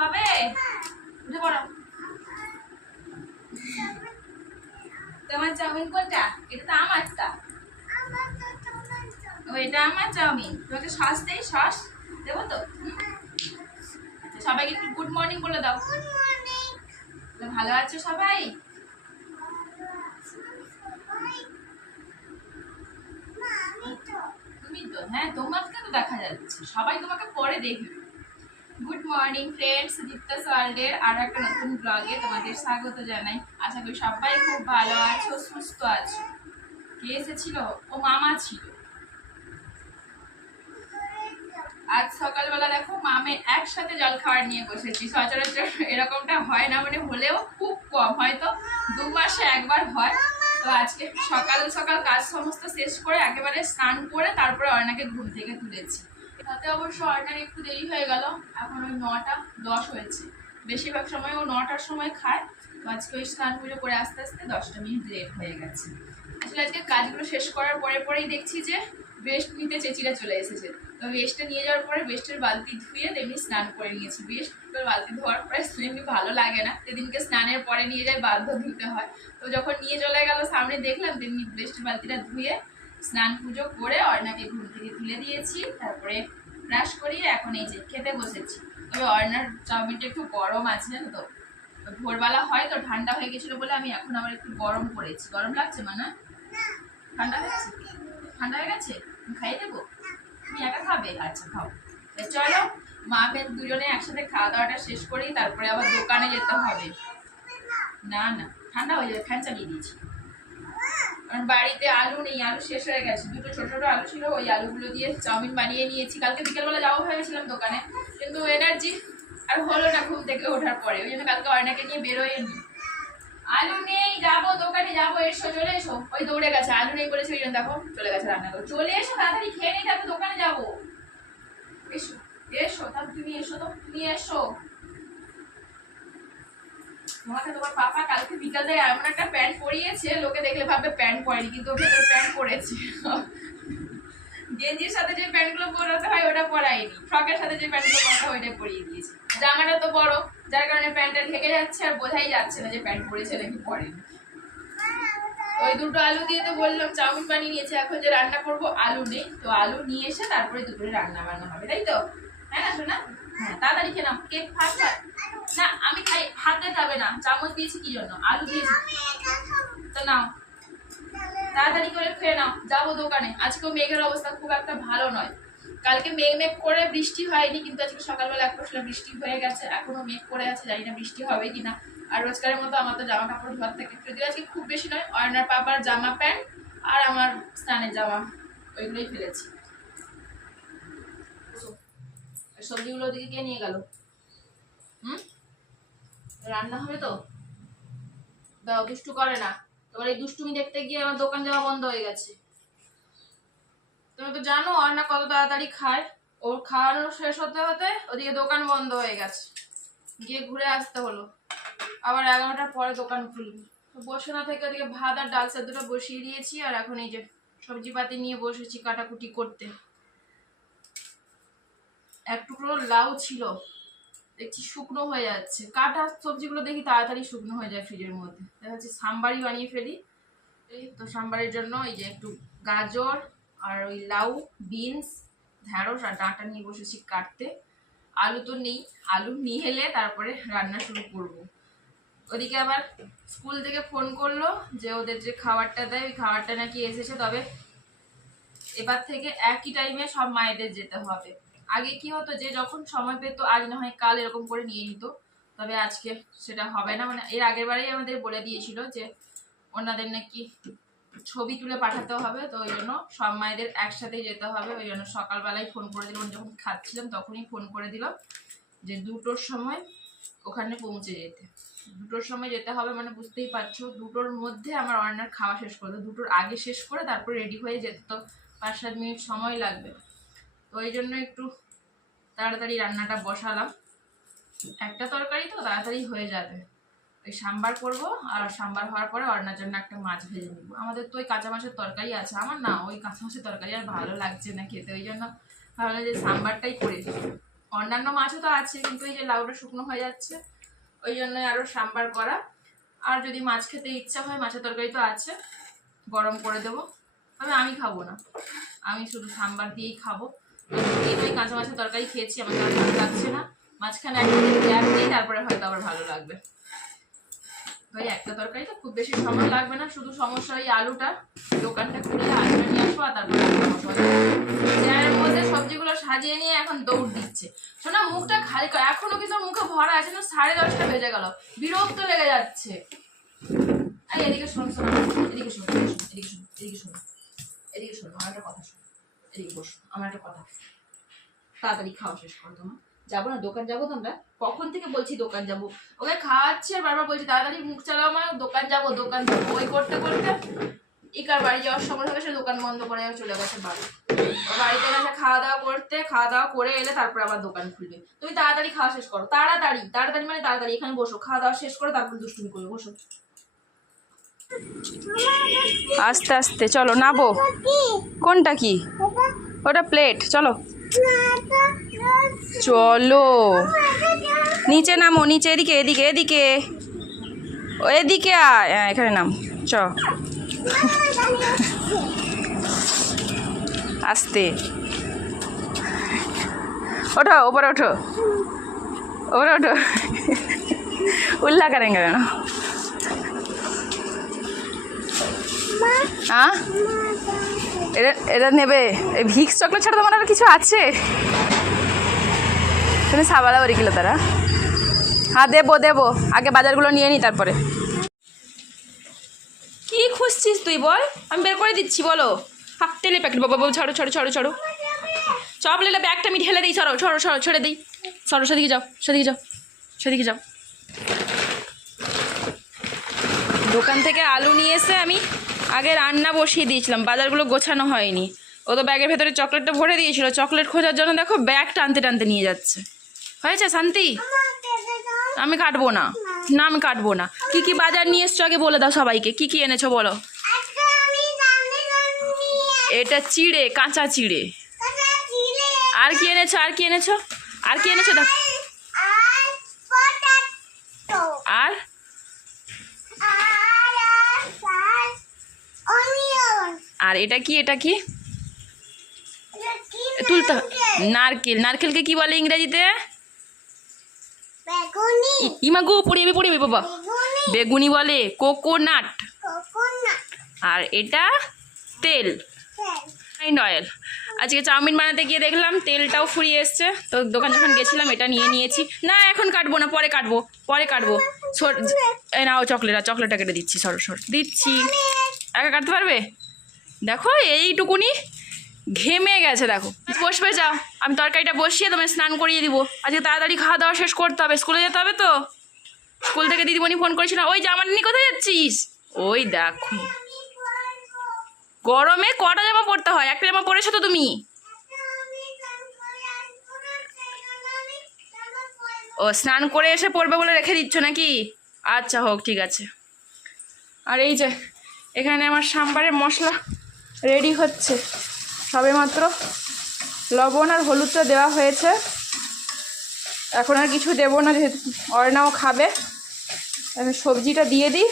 হবে? উঠে পড়ো। তোমার চাউমিন কোনটা? এটা তো আমারটা ও এটা আমার চাউমিন। তোমাকে সস দেই সস? দেবো তো? আচ্ছা সবাইকে একটু গুড মর্নিং বলে দাও। ভালো আছো সবাই? তুমি তো হ্যাঁ তোমাকে তো দেখা যাচ্ছে। সবাই তোমাকে পরে দেখবে। গুড মর্নিং ফ্রেন্ডস দীপ্তাস ওয়ার্ল্ডের আরও একটা নতুন ব্লগে তোমাদের স্বাগত জানাই। আশা করি সবাই খুব ভালো আছো, সুস্থ আছো। কে এসেছিল? ও মামা ছিল। আজ সকালবেলা দেখো, মামে একসাথে জল খাবার নিয়ে বসেছি। সচরাচর এরকমটা হয় না মানে হলেও খুব কম। হয়তো দু মাসে একবার হয়। তো আজকে সকাল সকাল কাজ সমস্ত শেষ করে একেবারে স্নান করে তারপরে অর্ণাকে ঘুম থেকে তুলেছি। তাতে অবশ্য অর্ণার একটু দেরি হয়ে গেল। এখন ওই নটা দশ হয়েছে। বেশিরভাগ সময় ও নটার সময় খায়। আজকে ওই স্নান পুজো করে আস্তে আস্তে দশটা মিনিট লেট হয়ে গেছে। আসলে আজকে কাজগুলো শেষ করার পরে পরেই দেখছি যে বেস্ট নিতে চেচিরা চলে এসেছে। তো বেস্টটা নিয়ে যাওয়ার পরে বেস্টের বালতি ধুয়ে তেমনি স্নান করে নিয়েছি। বেস্ট বালতি ধোয়ার পরে এমনি ভালো লাগে না। সেদিনকে স্নানের পরে নিয়ে যায় বাধ্য ধুতে হয়। তো যখন নিয়ে চলে গেল সামনে দেখলাম তেমনি বেস্টের বালতিটা ধুয়ে স্নান পুজো করে অর্ণাকে ঘুম থেকে তুলে দিয়েছি। তারপরে ব্রাশ করিয়ে এখন এই যে খেতে বসেছি। তবে অর্ণার চাউমিনটা একটু গরম আছে, জানো তো? ভোরবেলা হয় তো, ঠান্ডা হয়ে গেছিল বলে আমি এখন আবার একটু গরম করেছি। গরম লাগছে মা না ঠান্ডা হয়ে গেছে ঠান্ডা হয়ে গেছে? খাইয়ে দেবো? তুমি একা খাবে? আচ্ছা খাও। চলো, মা মেয়ে দুজনে একসাথে খাওয়া দাওয়াটা শেষ করি তারপরে আবার দোকানে যেতে হবে। না না, ঠান্ডা হয়ে যাবে, ফ্যান চালিয়ে দিয়েছি। কারণ বাড়িতে আলু নেই, আলু শেষ হয়ে গেছে। দুটো ছোট ছোটো আলু ছিল, ওই আলুগুলো দিয়ে চাউমিন বানিয়ে নিয়েছি। কালকে বিকেলবেলা যাব ভেবেছিলাম দোকানে, কিন্তু এনার্জি আর হলো না ঘুম থেকে ওঠার পরে। ওই জন্য কালকে অয়নাকে নিয়ে বেরোয় নি আলু নেই, যাব দোকানে, যাব, এসো, চলে এসো। ওই দৌড়ে গেছে, আলু নেই বলেছে, ওই জন্য দেখো চলে গেছে রান্না করে চলে এসো, তাড়াতাড়ি খেয়ে নেই তারপর দোকানে যাব। এসো এসো, তারপর তুমি এসো তো, তুমি এসো। তোমাকে তোমার পাপা কালকে বিকালে এমন একটা প্যান্ট পরিয়েছে, লোকে দেখলে ভাববে প্যান্ট পরেনি, কিন্তু ভেতরে প্যান্ট পরেছে। গেঞ্জির সাথে যে প্যান্টগুলো পরাতে হয়, ওটা পরাইনি ফ্রকের সাথে যে প্যান্টগুলো পরাতে হয়, ওইটা পরিয়ে দিয়েছে। জামাটা তো বড়, যার কারণে প্যান্টটা ঢেকে যাচ্ছে আর বোঝাই যাচ্ছে না যে প্যান্ট পরেছে নাকি পরেনি। ওই দুটো আলু দিয়ে তো বললাম, চাউমিন বানিয়ে নিয়েছে, এখন যে রান্না করব, আলু নেই। তো আলু নিয়ে এসে তারপরে দুপুরে রান্না বান্না হবে, তাই তো? হ্যাঁ শোনা হ্যাঁ তাড়াতাড়ি নাও। কেক ফাট না, আমি খাই, হাতে যাবে না। চামচ দিয়েছি কি জন্য? আলু দিয়েছি। তো নাও। তাড়াতাড়ি করে খেয়ে নাও। যাব দোকানে। আজকেও মেঘের অবস্থা খুব একটা ভালো নয়। কালকে মেঘ মেঘ করে বৃষ্টি হয়নি, কিন্তু আজকে সকালবেলা এক পশলা বৃষ্টি হয়ে গেছে। এখনও মেঘ করে আছে, জানি না বৃষ্টি হবে কিনা। আর রোজকারের মতো আমার তো জামা কাপড় ধোয়ার থেকে যদিও আজকে খুব বেশি নয়, অয়নার পাপার জামা প্যান্ট আর আমার স্নানের জামা ওইগুলোই ফেলেছি। সবজিগুলো ওদিকে কে নিয়ে গেল? হুম? রান্না হবে তো? দাও, দুষ্টু করে না। তোমার এই দুষ্টুমি দেখতে গিয়ে আমার দোকান যাওয়া বন্ধ হয়ে গেছে। তুমি তো জানো, অর্ণা কত তাড়াতাড়ি খায়। ওর খাওয়ানো শেষ হতে হতে ওদিকে দোকান বন্ধ হয়ে গেছে। গিয়ে ঘুরে আসতে হলো। আবার এগারোটার পরে দোকান খুলবি। বসে না থেকে ওদিকে ভাত আর ডাল সেদ্ধটা বসিয়ে দিয়েছি, আর এখন এই যে সবজিপাতি নিয়ে বসেছি কাটাকুটি করতে। এক টুকরো লাউ ছিল। দেখছি শুকনো হয়ে যাচ্ছে। কাটা সবজিগুলো দেখি তাড়াতাড়ি শুকনো হয়ে যায় ফ্রিজের মধ্যে। দেখা যাচ্ছে সাম্বারি বানিয়ে ফেলি। তো সাম্বারের জন্য এই যে একটু গাজর আর ওই লাউ, বিনস, ঢ্যাঁড়স আর ডাঁটা নিয়ে বসেছি কাটতে। আলু তো নেই। আলু নিয়ে এলে তারপরে রান্না শুরু করব। ওদিকে আবার স্কুল থেকে ফোন করল যে ওদের যে খাবারটা দেয়, ওই খাবারটা নাকি এসেছে। তবে এবার থেকে একই টাইমে সব মায়েদের যেতে হবে। আগে কি হতো যে যখন সময় পেত, আজ না হয় কাল এরকম করে নিয়ে নিত। তবে আজকে সেটা হবে না। মানে এর আগের বারেই আমাদের বলে দিয়েছিল যে ওনাদের নাকি ছবি তুলে পাঠাতে হবে, তো ওই জন্য সব মায়েদের একসাথেই যেতে হবে। ওই জন্য সকালবেলায় ফোন করে দিলাম। যখন খাচ্ছিলাম তখনই ফোন করে দিল যে দুটোর সময় ওখানে পৌঁছে যেতে। দুটোর সময় যেতে হবে মানে বুঝতেই পারছ, দুটোর মধ্যে আমার অর্ণার খাওয়া শেষ করতে দুটোর আগে শেষ করে তারপর রেডি হয়ে যেতে তো পাঁচ সাত মিনিট সময় লাগবে। তো ওই জন্য একটু তাড়াতাড়ি রান্নাটা বসালাম। একটা তরকারি তো তাড়াতাড়ি হয়ে যাবে। ওই সাম্বার করব আর সাম্বার হওয়ার পরে অর্ণার জন্য একটা মাছ ভেজে নেব। আমাদের তো ওই কাঁচা মাছের তরকারি আছে। আমার না ওই কাঁচা মাছের তরকারি আর ভালো লাগছে না খেতে। ওই জন্য ভাবলাম যে সাম্বারটাই করে অন্যান্য মাছও তো আছে, কিন্তু এই যে লাউটা শুকনো হয়ে যাচ্ছে, ওই জন্য আরও সাম্বার করা। আর যদি মাছ খেতে ইচ্ছা হয়, মাছের তরকারি তো আছে, গরম করে দেবো। তবে আমি খাব না। আমি শুধু সাম্বার দিয়েই খাব। এই ওই কাঁচা মাছের তরকারি খেয়েছি, আমার আর ভালো লাগছে না। মাঝখানে দিই তারপরে হয়তো আবার ভালো লাগবে। ওই একটা তরকারি তো খুব বেশি সময় লাগবে না, শুধু সমস্যা ওই আলুটা। দোকানটা খুলে আলুটা নিয়ে আসব আর তারপরে সবজিগুলো সাজিয়ে নিয়ে এখন দৌড় দিচ্ছে। শোনা, মুখটা খালি এখনও কি তোর মুখে ভরা আছে? না সাড়ে দশটা বেজে গেল, বিরক্ত লেগে যাচ্ছে। এই এদিকে শোন শোন, এদিকে শোন এদিকে শোন এদিকে শোন এদিকে শোন, আমার একটা কথা শোন। তাড়াতাড়ি খাওয়া শেষ তোমার। যাব না, দোকান যাব তো আমরা? কখন থেকে বলছি দোকান যাব? ওকে আর বারবার বলছি, তাড়াতাড়ি মুখ চালাও দোকান যাব দোকান যাব। ওই করতে করতে ইকার বাড়ি যাওয়ার সময় সে দোকান বন্ধ করে চলে গেছে বাড়ি। বাড়িতে গেছে খাওয়া দাওয়া করতে, খাওয়া দাওয়া করে এলে তারপর আবার দোকান খুলবে। তুমি তাড়াতাড়ি খাওয়া শেষ করো। তাড়াতাড়ি তাড়াতাড়ি মানে তাড়াতাড়ি, এখানে বসো, খাওয়া দাওয়া শেষ করে তারপর দুষ্টুমি করবে, বসো। আস্তে আস্তে চলো নাবো। কোনটা কি? ওটা প্লেট চলো। চলো। নিচে নামো নিচে এদিকে এদিকে এদিকে। এদিকে আয়। হ্যাঁ, এখানে নাম চ। আস্তে। ওঠো ওপরে ওঠো। ওপরে ওঠো। উল্লা করেঙ্গে কেন হ্যাঁ এটা এটা নেবে। এই ভিক্স চকলেট ছাড়া তোমার আর কিছু আছে? তুমি সাবালা বাড়ি কিলো তারা। হ্যাঁ দেবো দেবো। আগে বাজারগুলো নিয়ে নি তারপরে। কি খুঁজছিস তুই বল? আমি বের করে দিচ্ছি, বলো। হাফ তেলে প্যাকেট বাবা, বাবু, ছাড়ো ছাড়ো ছাড়ো ছাড়ো। চকলেটের ব্যাগটা আমি ঢেলে দিই, সরো সরো সরো, ছেড়ে দিই। সরো, সেদিকে যাও সেদিকে যাও সেদিকে যাও। দোকান থেকে আলু নিয়ে এসে আমি আগে রান্না বসিয়ে দিয়েছিলাম, বাজারগুলো গোছানো হয়নি। ও তো ব্যাগের ভেতরে চকলেটটা ভরে দিয়েছিল, চকলেট খোঁজার জন্য দেখো ব্যাগ টানতে টানতে নিয়ে যাচ্ছে। হয়েছে, শান্তি? আমি কাটবো না। না, আমি কাটবো না। কি কি বাজার নিয়ে এসছো আগে বলে দাও সবাইকে। কি কি এনেছো বলো? এটা চিড়ে, কাঁচা চিড়ে। আর কি এনেছো, আর কি এনেছো? আর কি এনেছো? দেখ। আর? আর এটা কি এটা কি? তুলতে। নারকেল। নারকেলকে কি বলে ইংরেজিতে? ই- ইমাগো পড়ে যাবে পড়ে যাবে বাবা। বেগুনি। বলে কোকোনাট। আর এটা তেল। রিফাইন্ড অয়েল আজকে চাউমিন বানাতে গিয়ে দেখলাম তেলটাও ফুরিয়ে এসছে। তো দোকান যখন গেছিলাম এটা নিয়ে নিয়েছি। না এখন কাটবো না পরে কাটবো পরে কাটবো। সর নাও চকলেট আর চকলেটটা কেটে দিচ্ছি সর সর। দিচ্ছি। একা কাটতে পারবে? দেখো, এইটুকুনি ঘেমে গেছে, দেখো। বসবে, যাও। আমি তরকারিটা বসিয়ে তোমায় স্নান করিয়ে দিব। আজকে তাড়াতাড়ি খাওয়া দাওয়া শেষ করতে হবে। স্কুলে যেতে হবে তো? স্কুল থেকে দিদিমণি ফোন করেছিল, ওই জামা নিয়ে কোথায় যাচ্ছিস? ওই দেখো। গরমে কটা জামা পরতে হয়? একটা জামা পরেছো তো তুমি? ও, স্নান করে এসে পড়বে বলে রেখে দিচ্ছ নাকি? আচ্ছা হোক, ঠিক আছে। আর এই যে, এখানে আমার সাম্বারের মশলা। রেডি হচ্ছে। সবে মাত্র লবণ আর হলুদটা দেওয়া হয়েছে। এখন আর কিছু দেবো না যেহেতু অর্ণাও খাবে। আমি সবজিটা দিয়ে দিই।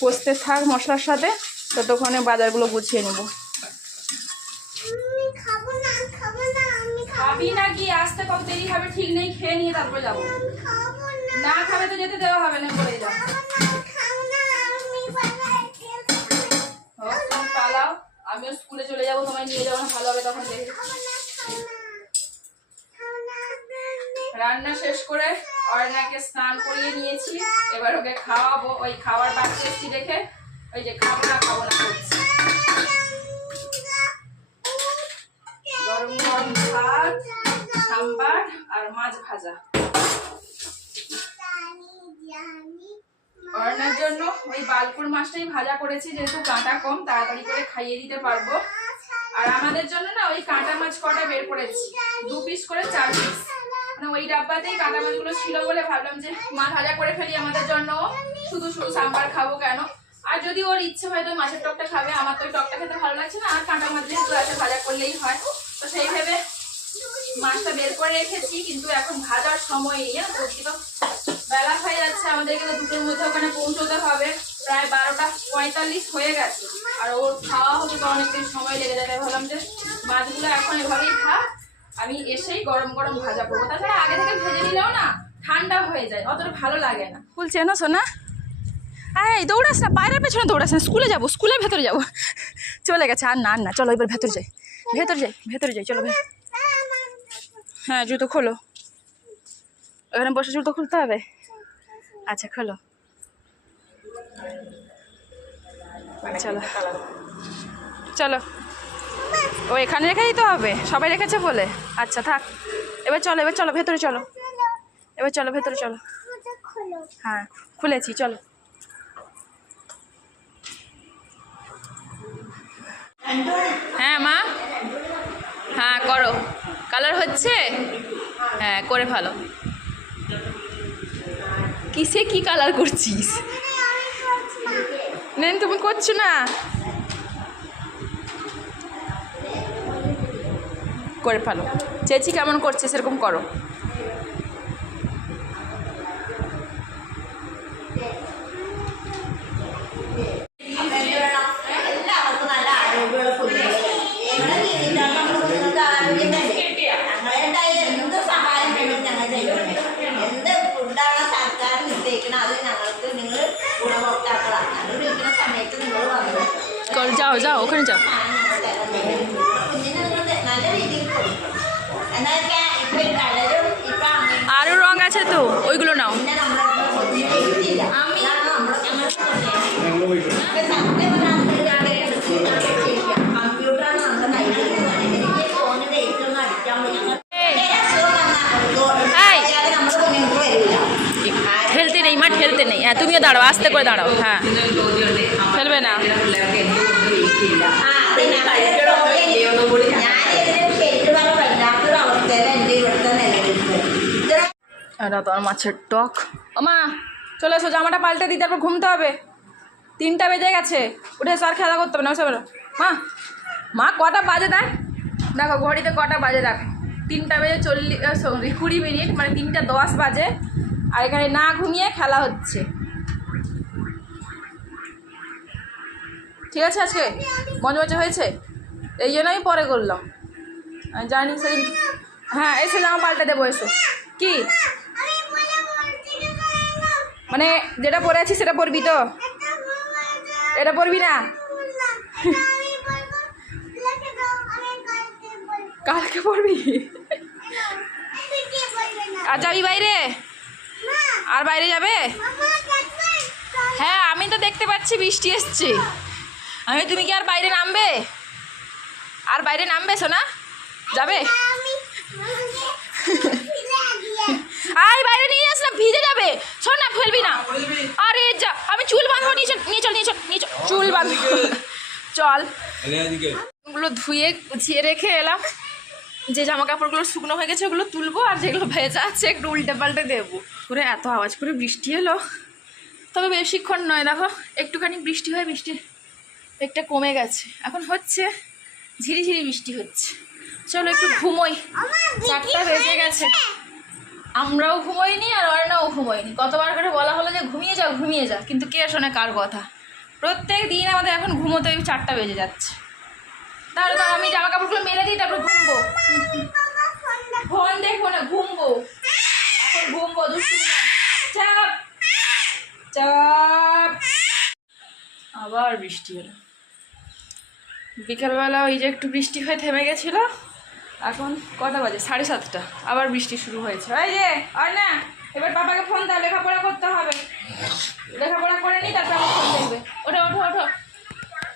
কষতে থাক মশলার সাথে ততক্ষণে বাজারগুলো গুছিয়ে নেব। খাবি না কি? আসতে কত দেরি হবে? ঠিক নেই খেয়ে নিয়ে তারপরে যাব। না। খাবে তো যেতে দেওয়া হবে না বলে যাও। আমিও স্কুলে চলে যাব, তোমায় নিয়ে যাব ভালো হবে তখন দেখে রান্না শেষ করে অর্ণাকে স্নান করিয়ে নিয়েছি। এবার ওকে খাওয়াবো। ওই খাওয়ার বাচ্চা এসছি দেখে ওই যে খাব না খাব না করছি। গরম গরম ভাত, সাম্বার আর মাছ ভাজা। অর্ণার জন্য ওই বালপুর মাছটাই ভাজা করেছি, যেহেতু কাঁটা কম, তাড়াতাড়ি করে খাইয়ে দিতে পারব। আর আমাদের জন্য না ওই কাঁটা মাছ কটা বের করেছি, দু পিস করে চার পিস মানে ওই ডাব্বাতেই কাঁটা মাছগুলো ছিল বলে ভাবলাম যে, মা ভাজা করে ফেলি আমাদের জন্য, শুধু শুধু সাম্বার খাব কেন? আর যদি ওর ইচ্ছে হয় তো মাছের টকটা খাবে, আমার তো ওই টকটা খেতে ভালো লাগছে না, আর কাঁটা মাছ যেহেতু আছে, ভাজা করলেই হয়। তো সেই ভেবে মাছটা বের করে রেখেছি, কিন্তু এখন ভাজার সময় নেই, জানো তো? বেলা হয়ে যাচ্ছে আমাদের এখানে দুটোর মধ্যে ওখানে পৌঁছতে হবে। প্রায় বারোটা পঁয়তাল্লিশ হয়ে গেছে। আর ওর খাওয়া হতে তো অনেকদিন সময় লেগে তাই ভাবলাম যে মাছগুলো এখন এভাবেই থাক, আমি এসেই গরম গরম ভাজা করব। তাছাড়া আগে থেকে ভেজে নিলেও না ঠান্ডা হয়ে যায়, অতটা ভালো লাগে না। বলছে না সোনা। এই, দৌড়াস না, বাইরের পেছনে দৌড়াস না, স্কুলে যাব, স্কুলের ভেতরে যাব। চলে গেছে, আর না না, চলো এবার ভেতরে যাই ভেতরে যাই ভেতরে যাই, চলো হ্যাঁ জুতো খোলো। ওখানে বসে জুতো খুলতে হবে? আচ্ছা খোলো। চলো। চলো। ও, এখানে রেখে দিতে হবে। সবাই রেখেছে বলে। আচ্ছা থাক। এবার চলো এবার চলো, ভেতরে চলো। এবার চলো, ভেতরে চলো। হ্যাঁ খুলেছি, চলো। হ্যাঁ মা। হ্যাঁ করো। কালার হচ্ছে? হ্যাঁ করে ভালো কিসে কি কালার করছিস নেন তুমি করছো না করে ফেলো চেয়েছি কেমন করছে সেরকম করো എല്ലാവർക്കും നല്ല ആരോഗ്യമുള്ള ഫുഡ് എവിടെ ജീവിച്ചാലും നമുക്ക് നിങ്ങൾക്ക് ആരോഗ്യം വേണ്ടേ ഞങ്ങളുണ്ടായി എന്ത് സഹായം വേണം ഞങ്ങൾ ചെയ്യുന്നത് എന്ത് ഫുഡാണ് സർക്കാർ നിശ്ചയിക്കുന്നത് അത് ഞങ്ങൾക്ക് നിങ്ങൾ ഗുണഭോക്താക്കളാണ് ഞങ്ങൾ വിളിക്കുന്ന സമയത്ത് നിങ്ങൾ വന്നത് কর যাও যাও ওখানে যাও കുഞ്ഞിന് നിങ്ങൾ നല്ല രീതിയിൽ കൊടുക്കണം എന്താ വെച്ചാൽ ഇപ്പൊ ഈ പലരും ഇപ്പൊ അമ്മ আরও রং আছে তো ওইগুলো নাও দাঁড়াও আস্তে করে দাঁড়াও হ্যাঁ। খেলবে না? মাছের টক। মা চলে এসো জামাটা পাল্টে ঘুমতে হবে। বেজে গেছে উঠে খেলা করতে হবে না মা মা কটা বাজে দেখো? ঘড়িতে কটা বাজে দেখ? বেজে চল্লিশ কুড়ি মিনিট মানে তিনটা দশ বাজে আর এখানে না ঘুমিয়ে খেলা হচ্ছে। ঠিক আছে আজকে? মজা মজা হয়েছে? এই জন্য আমি পরে করলাম। জানি সেদিন হ্যাঁ এসে জামা পাল্টে দেবো, এসো। কি? মানে যেটা পরে আছি সেটা পরবি তো? এটা পরবি না? কালকে পরবি? আর যাবি বাইরে? আর বাইরে যাবে? হ্যাঁ আমি তো দেখতে পাচ্ছি, বৃষ্টি এসছে। আমি, তুমি কি আর বাইরে নামবে? আর বাইরে নামবে, সোনা? যাবে? আয়, বাইরে নিয়ে আস না, ভিজে যাবে। শোন না, ফেলবি না। আরে, যা, আমি চুল বাঁধবো, নিয়ে চল নিয়ে চল নিয়ে চল নিয়ে চল, চুল বাঁধবো। চল। ওগুলো ধুয়ে গুছিয়ে রেখে এলাম। যে জামা কাপড়গুলো শুকনো হয়ে গেছে, ওগুলো তুলবো, আর যেগুলো ভেজা আছে, একটু উল্টে পাল্টে দেবো। করে এত আওয়াজ করে বৃষ্টি এলো। তবে বেশিক্ষণ নয়, দেখো, একটুখানি বৃষ্টি হয়, বৃষ্টি একটা কমে গেছে। এখন হচ্ছে ঝিরিঝিরি বৃষ্টি হচ্ছে। চলো একটু ঘুমোই। চারটা বেজে গেছে। আমরাও ঘুমোইনি আর অর্ণাও ঘুমোইনি। কতবার করে বলা হলো যে, ঘুমিয়ে যাও, ঘুমিয়ে যা কিন্তু কে শোনে কার কথা? প্রত্যেক দিন আমাদের এখন ঘুমোতে ওই চারটা বেজে যাচ্ছে। তাহলে তো আমি জামা কাপড়গুলো মেলে দিই, তারপর ঘুমবো। ফোন দেখব না, ঘুমবো। এখন ঘুমবো দুষ্টু চাপ চাপ। আবার বৃষ্টি হলো। বিকালবেলা ওই যে একটু বৃষ্টি হয়ে থেমে গেছিল এখন কটা বাজে? সাড়ে সাতটা। আবার বৃষ্টি শুরু হয়েছে। ওই যে আর না এবার বাবাকে ফোন দাও লেখাপড়া করতে হবে। লেখাপড়া করে নি তারপর আমার ফোন দেখবে। ওঠো ওঠো ওঠো।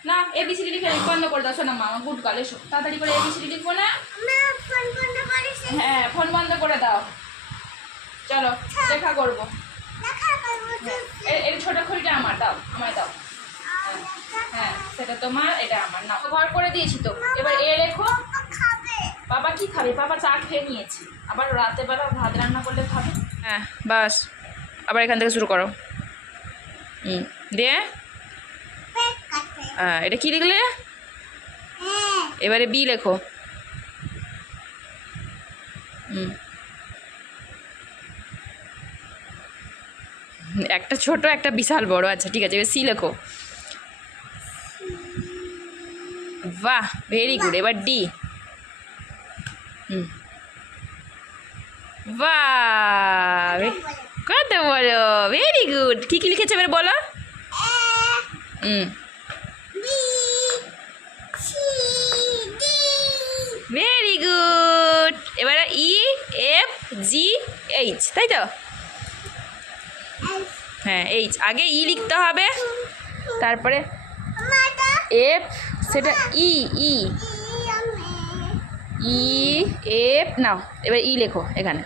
না এবিসিডি লিখে বন্ধ করে দাও শোনা মা গুড কাল এসো। তাড়াতাড়ি করে এবিসিডি লিখব না? হ্যাঁ ফোন বন্ধ করে দাও। চলো দেখা করব। এই ছোট খুলটা আমার দাও আমায় দাও। হ্যাঁ সেটা তোমার, এটা আমার। না ঘর করে দিয়েছি তো। এবার এ লেখো, বাবা কি খাবে? বাবা চা খেয়ে নিয়েছি। আবার রাতে বেলা ভাত রান্না করলে খাবে? হ্যাঁ বাস। আবার এখান থেকে শুরু করো। হুম, দিয়ে? হ্যাঁ এটা কি লিখলে? এবারে বি লেখো। হুম। একটা ছোট, একটা বিশাল বড়। আচ্ছা ঠিক আছে, এবার সি লেখো। বাহ ভেরি গুড এবার ডি হুম। বাহ কত বলো ভেরি গুড কী কী লিখেছে এবার বলো? হুম। ভেরি গুড এবারে ই এফ জি এইচ তাই তো? হ্যাঁ এইচ আগে ই লিখতে হবে। তারপরে এফ সেটা ই ই। ই, এফ, নাও, এবার ই লেখো এখানে।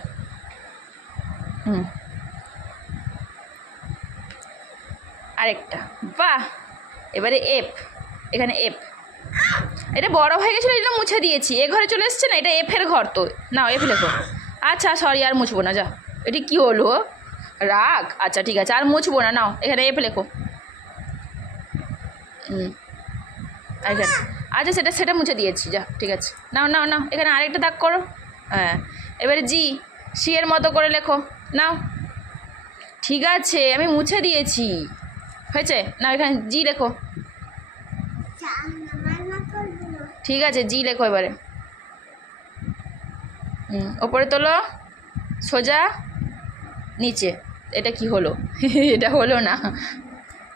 হুম। আরেকটা, বাহ! এবারে এফ, এখানে এফ। এটা বড় হয়ে গেছিল এটা মুছে দিয়েছি। এ ঘরে চলে এসছে না? এটা এফের ঘর তো। নাও, এফ লেখো। আচ্ছা সরি, আর মুছবো না, যা। এটি কি হলো? রাগ? আচ্ছা ঠিক আছে, আর মুছবো না, নাও। এখানে এফ লেখো। হুম। এখানে আচ্ছা সেটা সেটা মুছে দিয়েছি, যা, ঠিক আছে। নাও নাও নাও, এখানে আরেকটা দাগ করো। হ্যাঁ। এবারে জি, সি এর মতো করে লেখো। নাও। ঠিক আছে, আমি মুছে দিয়েছি। হয়েছে? নাও, এখানে জি লেখো। ঠিক আছে, জি লেখো এবারে। হুম, ওপরে তোলো। সোজা। নিচে। এটা কি হলো? এটা হলো না।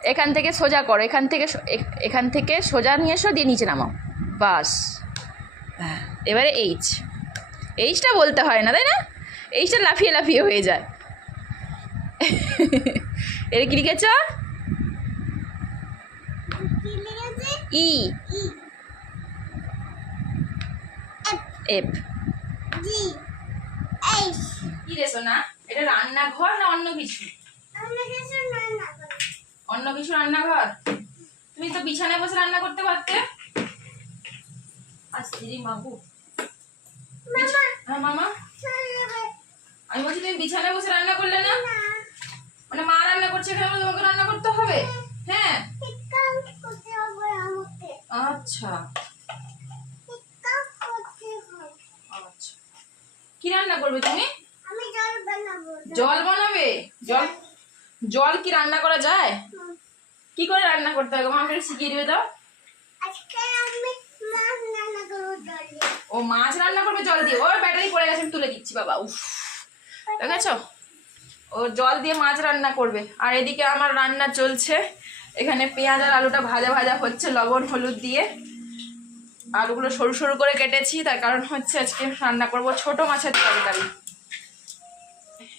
এখান থেকে সোজা করো এখান থেকে এখান থেকে সোজা নিয়ে এসো দিয়ে নিচে নামাও। বাস। এবারে এইচ এইচটা বলতে হয় না তাই না? এইচটা লাফিয়ে লাফিয়ে হয়ে যায়। এর কি লিখেছ? ই এফ কি রে সোনা? এটা রান্নাঘর না অন্য কিছু? অন্য কিছু রান্নাঘর? তুমি তো বিছানায় বসে রান্না করতে পারতে। দিদি মাগু। হ্যাঁ মামা। আমি বলছি তুমি বিছানায় বসে রান্না করলে না? মানে মা রান্না করছে এখানে তোমাকে রান্না করতে হবে? হ্যাঁ। আচ্ছা। আচ্ছা। কি রান্না করবে তুমি জল বানাবে জল জল কি রান্না করা যায় কি করে হবে আমাকে শিখিয়ে দিবে দাও ও মাছ রান্না করবে জল দিয়ে ওর ব্যাটারি পড়ে গেছে আমি তুলে দিচ্ছি বাবা। উফ। দেখেছ? ও জল দিয়ে মাছ রান্না করবে। আর এদিকে আমার রান্না চলছে। এখানে পেঁয়াজ আর আলুটা ভাজা ভাজা হচ্ছে লবণ হলুদ দিয়ে। আলুগুলো সরু সরু করে কেটেছি তার কারণ হচ্ছে আজকে রান্না করব ছোট মাছের তরকারি।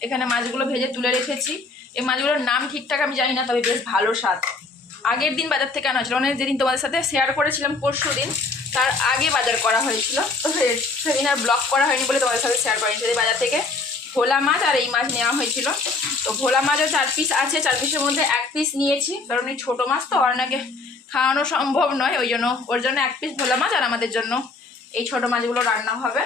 এখানে মাছগুলো ভেজে তুলে রেখেছি। এই মাছগুলোর নাম ঠিকঠাক আমি জানি না তবে বেশ ভালো স্বাদ। আগের দিন বাজার থেকে আনা হয়েছিল অনেক যেদিন তোমাদের সাথে শেয়ার করেছিলাম পরশু দিন, তার আগে বাজার করা হয়েছিল। তো সেদিন আর ব্লগ করা হয়নি বলে তোমাদের সাথে শেয়ার করেনি। সেদিন বাজার থেকে ভোলা মাছ আর এই মাছ নেওয়া হয়েছিল। তো ভোলা মাছও চার পিস আছে, চার পিসের মধ্যে এক পিস নিয়েছি। কারণ এই ছোটো মাছ তো অর্ণাকে খাওয়ানো সম্ভব নয়, ওই জন্য ওর জন্য এক পিস ভোলা মাছ আর আমাদের জন্য এই ছোটো মাছগুলো রান্না হবে।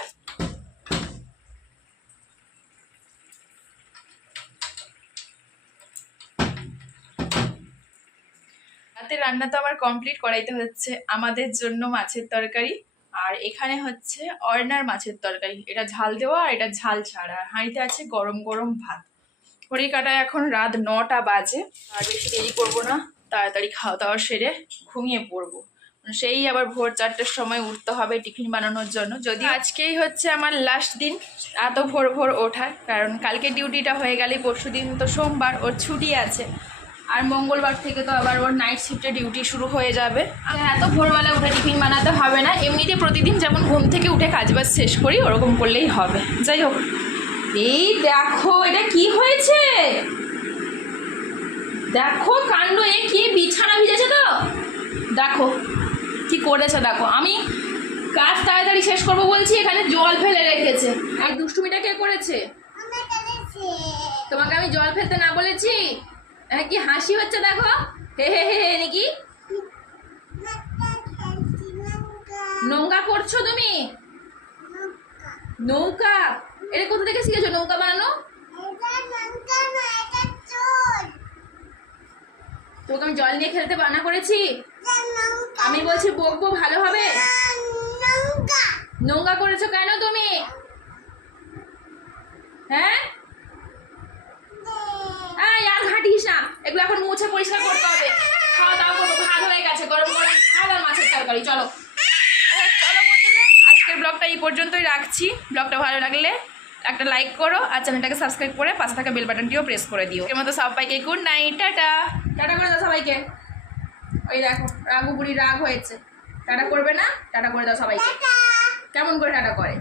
রাতের রান্না তো আমার কমপ্লিট করাইতে হচ্ছে। আমাদের জন্য মাছের তরকারি, আর এখানে হচ্ছে অর্নার মাছের তরকারি। এটা ঝাল দেওয়া আর এটা ঝাল ছাড়া। আর হাঁড়িতে আছে গরম গরম ভাত। ঘড়ি কাটায় এখন রাত নটা বাজে, আর বেশি দেরি করব না। তাড়াতাড়ি খাওয়া দাওয়া সেরে ঘুমিয়ে পড়ব। সেই আবার ভোর চারটের সময় উঠতে হবে টিফিন বানানোর জন্য। যদি আজকেই হচ্ছে আমার লাস্ট দিন এত ভোর ভোর ওঠার। কারণ কালকে ডিউটিটা হয়ে গেলে পরশু দিন তো সোমবার, ওর ছুটি আছে। আর মঙ্গলবার থেকে তো আবার ওর নাইট শিফটে ডিউটি শুরু হয়ে যাবে। আর এত ভোরবেলা উঠে টিফিন বানাতে হবে না, এমনিতে প্রতিদিন যেমন ঘুম থেকে উঠে কাজবাজ শেষ করি, ওরকম করলেই হবে। যাই হোক, এই দেখো, এটা কি হয়েছে? দেখো কাণ্ড, এ কি বিছানা ভিজেছে তো? দেখো, কি করেছে দেখো, আমি কাজ তাড়াতাড়ি শেষ করব বলছি, এখানে জল ফেলে রেখেছে। এই দুষ্টুমিটা কে করেছে? তোমাকে আমি জল ফেলতে না বলেছি? কি হাসি হচ্ছে দেখো? হে হে হে হে নাকি নৌকা করছ তুমি? নৌকা? এটা কোথা থেকে শিখেছো? নৌকা বানানো? তোকে আমি জল নিয়ে খেলতে বানা করেছি। আমি বলছি বকবো ভালো হবে নোংরা করেছ কেন তুমি? হ্যাঁ? এই, আর ঘাটিস না। এগুলো এখন মুছে পরিষ্কার করতে হবে। খাওয়া দাওয়া করব ভাত হয়ে গেছে গরম গরম ভাত আর মাছের তরকারি চলো। চলো বন্ধুরা আজকের ব্লগটা এই পর্যন্তই রাখছি। ব্লগটা ভালো লাগলে একটা লাইক করো আর চ্যানেলটাকে সাবস্ক্রাইব করে পাশে থাকা বেল বাটনটিও প্রেস করে দিও। এর মতো সবাইকে গুড নাইট টাটা। টাটা করে দাও সবাইকে। ওই দেখো রাগু বুড়ি রাগ হয়েছে। টাটা করবে না? টাটা করে দাও সবাইকে। কেমন করে টাটা করে?